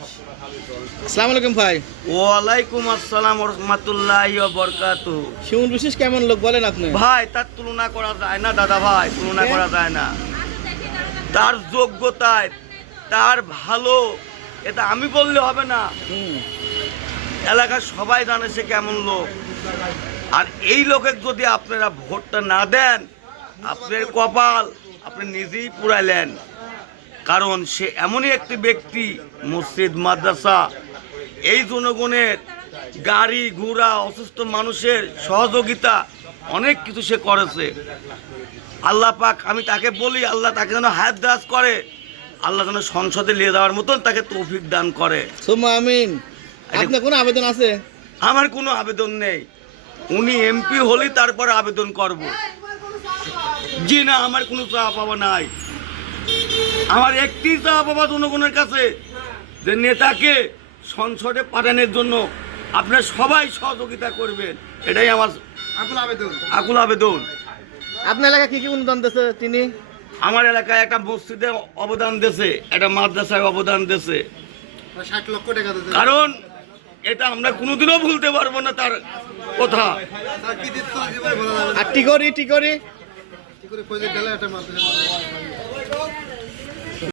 আসসালামু আলাইকুম ভাই। ওয়ালাইকুম আসসালাম ওয়া রাহমাতুল্লাহি ওয়া বারাকাতুহু। শিমুল বিশেষ কেমন লোক বলেন আপনি? ভাই তার তুলনা করা যায় না দাদা ভাই, তুলনা করা যায় না। তার যোগ্যতায়, তার ভালো, এটা আমি বললে হবে না। এলাকার সবাই জানে সে কেমন লোক। আর এই লোকের যদি আপনারা ভোটটা না দেন, আপনার কপাল আপনি নিজেই পুরাইলেন। কারণ সে এমনই একটি ব্যক্তি, মসজিদ মাদ্রাসা, এই জনগণের গাড়ি ঘোড়া, অসুস্থ মানুষের সহযোগিতা, অনেক কিছু সে করেছে। আল্লাহ পাক, আমি তাকে বলি আল্লাহ তাকে যেন হায়াত দারাজ করে, আল্লাহ যেন সংসদে নিয়ে যাওয়ার মতন তাকে তৌফিক দান করে। সুম্মা আমিন। আপনার কোনো আবেদন আছে? আমার কোনো আবেদন নেই, উনি এমপি হলেই তারপরে আবেদন করব। জি না, আমার কোনো চাওয়া পাওয়া নাই। আমার একটি চাওয়া পাওয়া জনগণের কাছে, যে নেতাকে সংসদে পাঠানোর জন্য আপনারা সবাই সহযোগিতা করবেন, এটাই আমার আকুল আবেদন। আপনার এলাকায় কি কি অনুদান দিয়েছে তিনি? আমার এলাকায় একটা মসজিদে অবদান দিয়েছে, একটা মাদ্রাসায় অবদান দিয়েছে। 60 লক্ষ টাকা দিতে। কারণ এটা আমরা কোনোদিনও ভুলতে পারবো না তার কথা। কি দিত জীবনে বলা যাবে না। আর টিকরি টিকরি কি করে কই যে গেলে একটা মাত্র